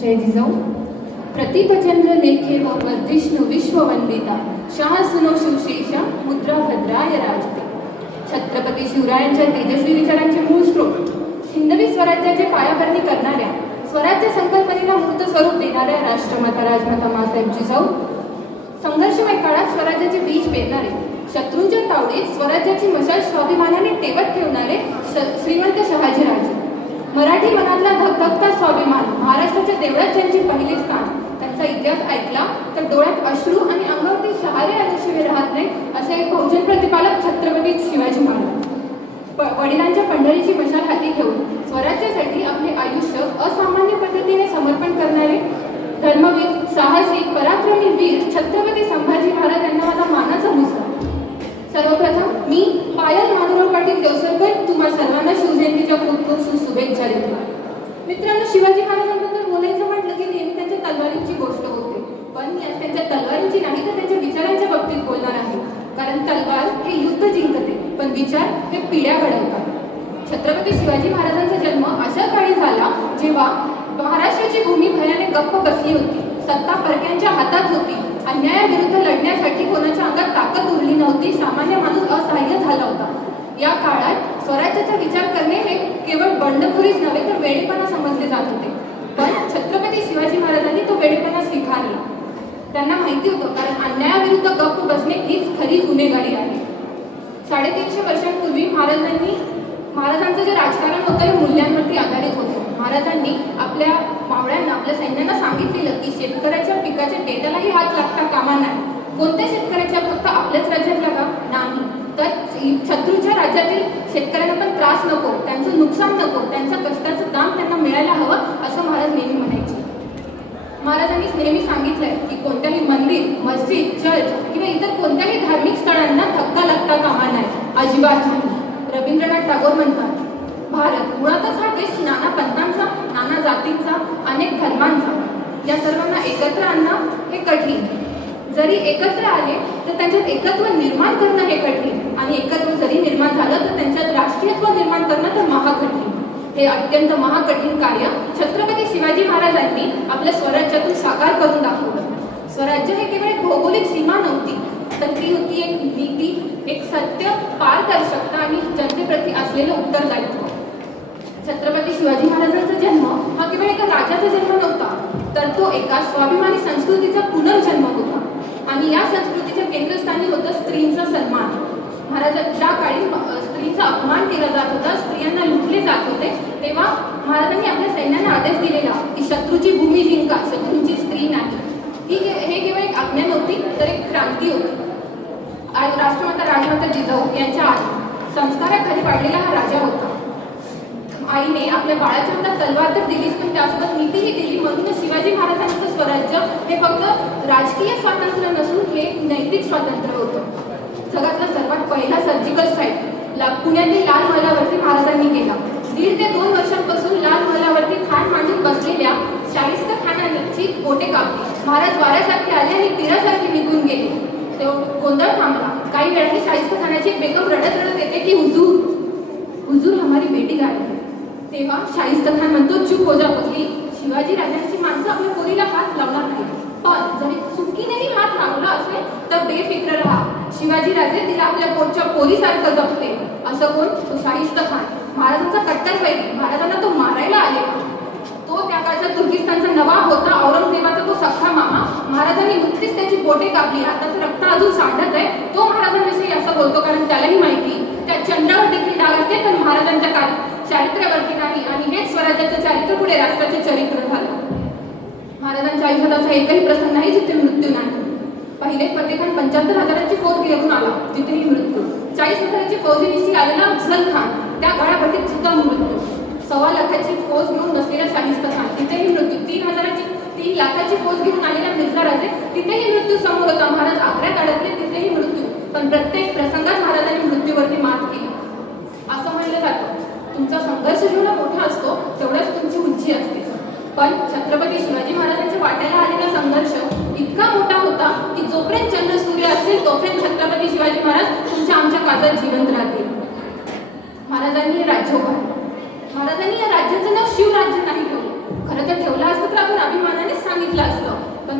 जय जिजाऊ. प्रतिपचंद्र लेखे वर्धिष्णु विश्ववंदिता शासनो शिवशेषा मुद्रा भद्राय राजते. छत्रपती शिवरायांच्या तेजस्वी विचारांचे मूळ स्रोत, हिंदवी स्वराज्याचे पायाभरणी करणाऱ्या, स्वराज्य संकल्पनेला मूर्त स्वरूप देणाऱ्या राष्ट्रमाता राजमाता माँसाहेब जिजाऊ, संघर्षमय काळात स्वराज्याचे बीज पेरणारे, शत्रूंच्या तावडीत स्वराज्याची मशाल स्वाभिमानाने तेवत ठेवणारे श्रीमंत शहाजीराजे, मराठी मनातला धगधगता स्वाभिमान, महाराष्ट्राच्या देवळात ज्यांचे पहिले स्थान, त्यांचा इतिहास ऐकला तर डोळ्यात अश्रू आणि अंगावरती शहारे आल्याशिवाय राहत नाही असे एक बहुजन प्रतिपालक छत्रपती शिवाजी महाराज. वडिलांच्या पंढरीची मशाल हाती घेऊन स्वराज्यासाठी आपले आयुष्य असामान्य पद्धतीने समर्पण करणारे धर्मवीर, साहसी, पराक्रमी वीर छत्रपती संभाजी महाराज यांना माझा मानाचा मुजरा. सर्वप्रथम मी पायल माधवराव पाटील देवसरकर तुम्हा सर्वांना शिवजयंतीच्या खूप खूप शुभेच्छा देतो. मित्रांनो, शिवाजी महाराजांबद्दल बोलायचं म्हटलं की नेहमी त्यांच्या तलवारींची गोष्ट होते, पण मी आज त्यांच्या तलवारींची नाही तर त्यांच्या विचारांच्या बाबतीत बोलणार आहे. कारण तलवार हे युद्ध जिंकते, पण विचार हे पिढ्या घडवतात. छत्रपती शिवाजी महाराजांचा जन्म अशा काळी झाला जेव्हा महाराष्ट्राची भूमी भयाने गप्प बसली होती, सत्ता परक्यांच्या हातात होती, अन्यायाविरुद्ध लढण्यासाठी कोणाच्या अंगात ताकद उरली नव्हती, सामान्य माणूस असहाय्य झाला होता. या काळात स्वराज्याचा विचार करणे हे केवळ बंडखोरीच नव्हे तर वेडेपणा समजले जात होते. पण छत्रपती शिवाजी महाराजांनी तो वेडेपणा स्वीकारला. त्यांना माहिती होतं, कारण अन्यायाविरुद्ध गप्प बसणे हीच खरी गुन्हेगारी आहे. 350 वर्षांपूर्वी महाराजांचं जे राजकारण होतं हे मूल्यांवरती आधारित होतं. महाराजांनी आपल्या मावळ्यांना, आपल्या सैन्यांना सांगितलेलं की शेतकऱ्याच्या पिकाच्या डेटालाही हात लागता कामा नाही. कोणत्या शेतकऱ्याच्या? फक्त आपल्याच राज्यातला का? नाही, तर शत्रूच्या राज्यातील शेतकऱ्यांना पण त्रास नको, त्यांचं नुकसान नको, त्यांचं कष्टाचं दाम त्यांना मिळायला हवं असं महाराज नेहमी म्हणायचे. महाराजांनी नेहमी सांगितलंय की कोणत्याही मंदिर, मस्जिद, चर्च किंवा इतर कोणत्याही धार्मिक स्थळांना धक्का लागता कामा नाही, अजिबात नाही. रवींद्रनाथ टागोर म्हणतात, भारत मुळातच हा देश नाना पंथांचा, नाना जातींचा, अनेक धर्मांचा, या सर्वांना एकत्र आणणं हे कठीण. जरी एकत्र आले तर त्यांच्यात एकत्व निर्माण करणं हे कठीण, आणि एकत्व जरी निर्माण झालं तर त्यांच्यात राष्ट्रीयत्व निर्माण करणं तर महाकठीण. हे अत्यंत महाकठीण कार्य छत्रपती शिवाजी महाराजांनी आपल्या स्वराज्यातून साकार करून दाखवलं. स्वराज्य हे केवळ एक भौगोलिक सीमा नव्हती, तर ती होती एक नीती, एक सत्य, पारदर्शकता आणि जनतेप्रती असलेलं उत्तरदायित्व. छत्रपती शिवाजी महाराजांचा जन्म हा केवळ एका राजाचा जन्म नव्हता, तर तो एका स्वाभिमानी संस्कृतीचा पुनर्जन्म होता. आणि या संस्कृतीच्या केंद्रस्थानी होतं स्त्रींचा सन्मान. ज्या काळी स्त्रीचा अपमान केला जात होता, स्त्रियांना लुटले जात होते, तेव्हा महाराजांनी आपल्या सैन्यांना आदेश दिलेला की शत्रूची भूमी जिंका, शत्रूंची स्त्री नाही. हे केवळ एक आज्ञा नव्हती तर एक क्रांती होती. आज राष्ट्रमाता राजमाता जिजाऊ यांच्या संस्काराखाली वाढलेला हा राजा होता. आईने आपल्या बाळाच्या हातात तलवार तर दिलीच, पण त्यासोबत नीतीही दिली. म्हणूनच शिवाजी महाराजांचं स्वराज्य हे फक्त राजकीय स्वातंत्र्य नसून हे नैतिक स्वातंत्र्य होतं. जगातला सर्वात पहिला सर्जिकल स्ट्राईक पुण्यातील लाल महालावरती महाराजांनी केला. 1.5 ते 2 वर्षांपासून लाल महालावरती खान मांडून बसलेल्या शाहिस्ता खानाची बोटे कापली. महाराज वाऱ्यासारखे आले आणि तीरासारखे निघून गेले. तेव्हा गोंधळ थांबला. काही वेळाने शाहिस्ता खानाची बेगम रडत रडत येते की हुजूर, हुजूर हमारी बेटी गायब है. तेव्हा शाहिस्ता खान म्हणतो, चूप हो जा पुतली, शिवाजी राजांची माणसं आपल्या पोरीला हात लावणार नाही, पण जरी चुकीनेही हात लावला असेल तर बेफिक्र राहा, शिवाजी राजे तिला आपल्या पोटच्या पोरीसारखं जपते. असं कोण? तो शाहिस्ता खान, महाराजांचा कट्टर वैरी. महाराजांना तो मारायला आले. तो त्या काळचा तुर्किस्तानचा नवाब होता, औरंगजेबाचा तो सख्खा मामा. महाराजांनी नुकतीच त्याची बोटे कापली, आताचं रक्त अजून सांडत आहे. तो महाराजांविषयी असं बोलतो कारण त्यालाही माहिती त्या चंद्रावर देखील डाग असते, पण महाराजांच्या चारित्र्यावरती नाही. आणि हेच स्वराज्याचं चारित्र्य पुढे राष्ट्राचे चरित्र झालं. महाराजांच्या आयुष्यात असा एकही प्रसंग नाही जिथे मृत्यू नाही. पहिले फतेखान 75,000ची फौज घेऊन आला, तिथेही मृत्यू. 40,000ची फौजीनिशी आलेला अफजल खान, त्या गळाभट्टीत सुद्धा मृत्यू. 1.25 लाखाची फौज घेऊन बसलेला शाहिस्ता खान, तिथेही मृत्यू. 3 लाखाची फौज घेऊन आलेला मिर्झा राजे, तिथेही मृत्यू समोर होता. महाराज आग्र्यात अडकले, तिथेही मृत्यू. पण प्रत्येक प्रसंगात महाराजांनी मृत्यूवरती मात केली. असं म्हणलं जातं, तुमचा संघर्ष जेवढा मोठा असतो तेवढाच तुमची उंची असते. पण छत्रपती शिवाजी महाराजांच्या वाट्याला आलेला संघर्ष इतका मोठा होता की जोपर्यंत चंद्र सूर्य असतील तोपर्यंत छत्रपती शिवाजी महाराज तुमच्या आमच्या काळात जिवंत राहतील. महाराजांनी हे राज्य उभारलं. महाराजांनी या राज्याचं नाव शिवराज्य नाही ठेवलं. खरं तर ठेवलं असतं तर आपण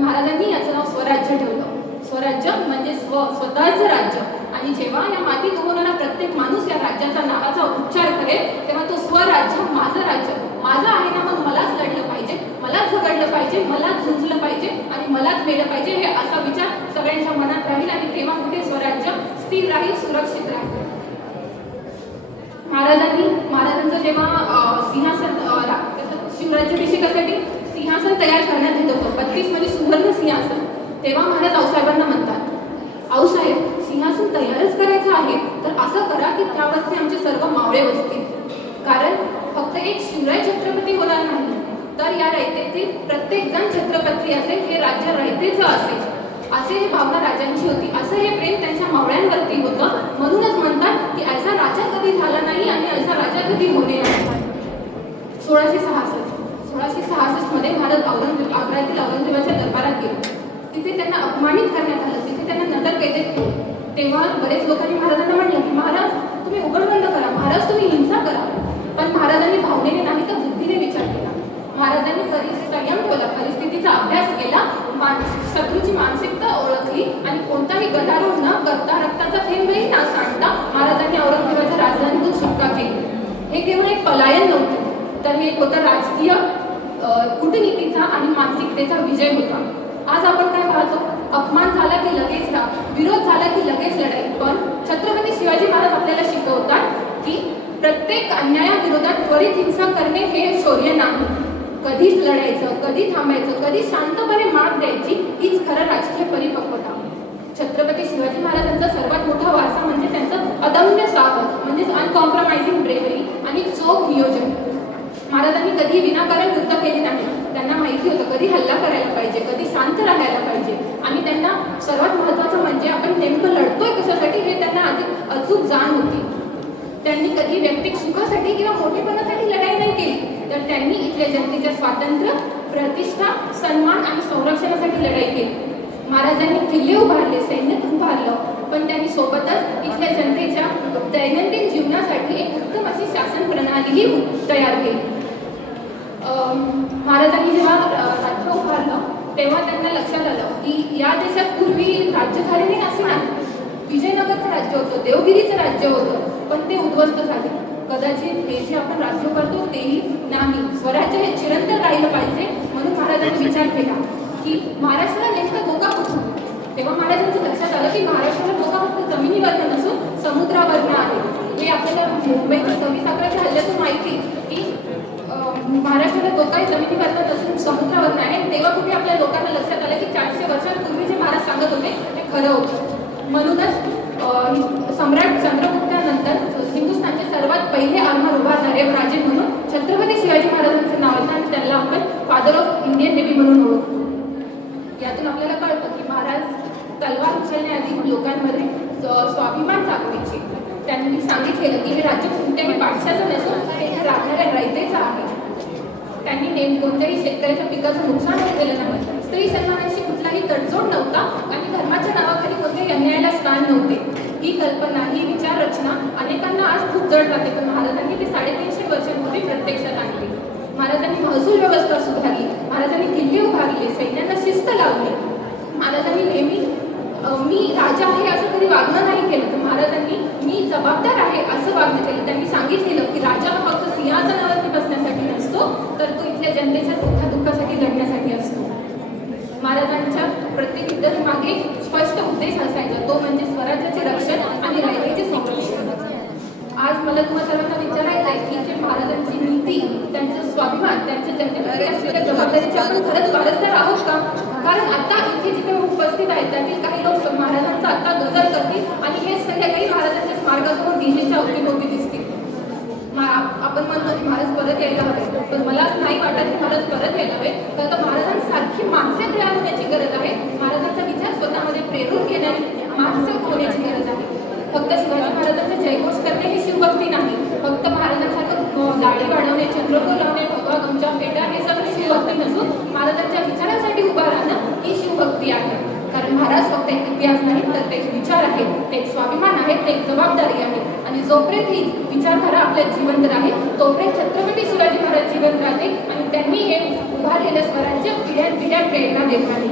पण महाराजांनी याचं नाव स्वराज्य ठेवलं. स्वराज्य म्हणजे स्वतःचं राज्य. आणि जेव्हा या मातीत होणारा प्रत्येक माणूस या राज्याचा नावाचा उच्चार करेल तेव्हा तो स्वराज्य, माझं राज्य, माझं आहे ना, मग मलाच लढलं पाहिजे, मलाच झगडलं पाहिजे, मलाच झुंजलं पाहिजे आणि मलाच मेलं पाहिजे, हे असा विचार सगळ्यांच्या मनात राहील आणि तेव्हा कुठे स्वराज्य स्थिर राहील, सुरक्षित राहील. महाराजांचं जेव्हा सिंहासन शिवराज्याभिषेकासाठी सिंहासन तयार करण्यात येत होतं, 32 म्हणजे सुवर्ण सिंहासन, तेव्हा महाराज आऊसाहेबांना म्हणतात, आऊसाहेब सिंहासन तयारच करायचं आहे तर असं करा की त्यावरती आमचे सर्व मावळे बसतील. कारण फक्त एक शिवराय छत्रपती होणार नाही तर या रयतेतील प्रत्येक जण छत्रपती असेल, हे राज्य रयतेचं असेल, असे हे भावना राजांची होती, असं हे प्रेम त्यांच्या मावळ्यांवरती होतं. म्हणूनच म्हणतात की ऐसा राजा कधी झाला नाही आणि ऐसा राजा कधी होणे नाही. 1666 मध्ये महाराज आग्र्यातील औरंगजेबाच्या दरबारात गेले. तिथे त्यांना अपमानित करण्यात आलं, तिथे त्यांना नजरकैदेत ठेवलं. तेव्हा बरेच लोकांनी महाराजांना म्हटलं की महाराज तुम्ही उघडबंड करा, महाराज तुम्ही हिंसा करा. पण महाराजांनी भावनेने नाही तर बुद्धीने विचार केला. महाराजांनी संयम ठेवला, परिस्थितीचा अभ्यास केला, शत्रूची मानसिकता ओळखली आणि कोणताही गदारोळ न करता, रक्ताचा थेंबही न सांडता महाराजांनी औरंगजेबाच्या राजधानीतून सुटका केली. हे केवळ एक पलायन नव्हतं, तर हे एक होतं राजकीय कूटनीतीचा आणि मानसिकतेचा विजय होता. आज आपण काय पाहतो, अपमान झाला की लगेच राग, विरोध झाला की लगेच लढाई. पण छत्रपती शिवाजी महाराज आपल्याला शिकवतात की प्रत्येक अन्यायाविरोधात त्वरित हिंसा करणे हे शौर्य नाही. कधीच लढायचं, कधी थांबायचं, कधी शांतपणे मात द्यायची, हीच खरं राजकीय परिपक्वता. छत्रपती शिवाजी महाराजांचा सर्वात मोठा वारसा म्हणजे त्यांचं अदम्य साहस, म्हणजेच अनकॉम्प्रोमाइजिंग ब्रेवरी आणि चोख नियोजन. महाराजांनी कधी विनाकारण युद्ध केले नाही. त्यांना माहिती होतं कधी हल्ला करायला पाहिजे, कधी शांत राहायला पाहिजे. आणि त्यांना सर्वात महत्त्वाचं म्हणजे आपण नेमकं लढतोय कशासाठी हे त्यांना आधी अचूक जाण होती. त्यांनी कधी व्यक्तिक सुखासाठी किंवा मोठेपणासाठी लढाई नाही केली, तर त्यांनी इथल्या जनतेच्या स्वातंत्र्य, प्रतिष्ठा, सन्मान आणि संरक्षणासाठी लढाई केली. महाराजांनी किल्ले उभारले, सैन्य उभारलं, पण त्यांनी सोबतच इथल्या जनतेच्या दैनंदिन जीवनासाठी एक उत्तम अशी शासन प्रणालीही तयार केली. महाराजांनी जेव्हा राज्य उभारलं तेव्हा त्यांना लक्षात आलं की या देशात पूर्वी राज्य झाले नाही असे नाही. विजयनगरचं राज्य होतं, देवगिरीचं राज्य होतं, पण ते उद्ध्वस्त झाले. कदाचित हे जे आपण राज्य करतो तेही नाही, स्वराज्य हे चिरंतन राहिलं पाहिजे. म्हणून महाराजांनी विचार केला की महाराष्ट्राला नेमका धोका कुठून. तेव्हा महाराजांचं लक्षात आलं की महाराष्ट्राला धोका फक्त जमिनीवरनं नसून समुद्रावरनं आहे. हे आपल्याला मुंबईच्या 26/11च्या हल्ल्यातून माहिती की महाराष्ट्राला धोका जमिनीवरनं नसून समुद्रावरनं आहे. तेव्हा कुठे आपल्या लोकांना लक्षात आलं की 400 वर्षांपूर्वी जे महाराज सांगत होते ते खरं होतं. म्हणूनच सम्राट चंद्रगुप्तानंतर हिंदुस्थानचे सर्वात पहिले आरमार उभारणारे राजे म्हणून छत्रपती शिवाजी महाराजांचं नाव येतं आणि त्यांना आपण फादर ऑफ इंडियन नेव्ही म्हणून ओळखतो. यातून आपल्याला कळतं की महाराज तलवार उचलण्याआधी लोकांमध्ये स्वाभिमान जागवायचे. त्यांनी सांगितलेलं की हे राज्य कोणत्याही बादशाचं नसून ते राहणाऱ्या रयतेचं आहे. त्यांनी कोणत्याही शेतकऱ्याच्या पिकाचं नुकसान केलेलं नाही. स्त्री सन्मानाशी कुठलाही तडजोड नव्हता आणि धर्माच्या नावाखाली कोणत्याही अन्यायाला स्थान नव्हते. ही कल्पना, ही विचार रचना अनेकांना आज खूप जड जाते, पण महाराजांनी ते 350 वर्षांपूर्वी प्रत्यक्षात आणली. महाराजांनी महसूल व्यवस्था सुधारली, महाराजांनी किल्ले उभारले, सैन्यांना शिस्त लावली. महाराजांनी नेहमी मी राजा आहे असं कधी वागणं नाही केलं, तर महाराजांनी मी जबाबदार आहे असं वागणं केलं. त्यांनी सांगितलेलं की राजा फक्त सिंहासनावरती बसण्यासाठी नसतो, तर तो इथल्या जनतेच्या सुखादुःखासाठी लढण्यासाठी असतो. महाराजांच्या प्रत्येक युद्धाच्या मागे स्पष्ट उद्देश असायचा, तो म्हणजे स्वराज्याचे रक्षण आणि रयतेचे संरक्षण. आज मला तुम्हा सर्वांना विचारायचं आहे की जे महाराजांची नीती, त्यांचं स्वाभिमान, त्यांच्या जनतेप्रती असलेल्या जबाबदारीचे आपण खरंच वारसदार आहोत का? कारण आता इथे जिथे उपस्थित आहेत त्यातील काही लोक महाराजांचा आता गजर करतील आणि हेच संध्याकाळी महाराजांच्या स्मारकासमोर डीजेच्या अवतीभोवती दिसतील. आपण म्हणतो की महाराज परत यायला हवे, पण मला नाही वाटत की महाराज परत यायला हवे. तर महाराजांसारखी माणसे तयार होण्याची गरज आहे. महाराजांचा विचार स्वतःमध्ये प्रेरून घेण्याची माणसे होण्याची गरज आहे. फक्त शिवाजी महाराजांचा जयघोष करणे ही शिवभक्ती नाही. फक्त महाराजांसारखं दाढी वाढवणे, चंद्रकोर लावणे, भगवा गमचा फेटा हे सगळं शिवभक्ती नसून महाराजांच्या विचारांसाठी उभा राहणं ही शिवभक्ती आहे. कारण महाराज फक्त एक इतिहास नाही, तर ते एक विचार आहे, ते एक स्वाभिमान आहे, ते एक जबाबदारी आहे. आणि जोपर्यंत ही विचारधारा आपल्यात जिवंत राहील तोपर्यंत छत्रपती शिवाजी महाराज जिवंत राहते आणि त्यांनी हे उभारलेलं स्वराज्य पिढ्यानपिढ्या प्रेरणा देत राहील.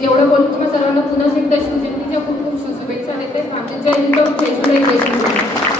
एवढं बोलून तुम्हाला सर्वांना पुन्हा एकदा शिवजयंतीच्या खूप खूप शुभेच्छा देते. जय हिंद, जय शिवराय, जय शिवराय.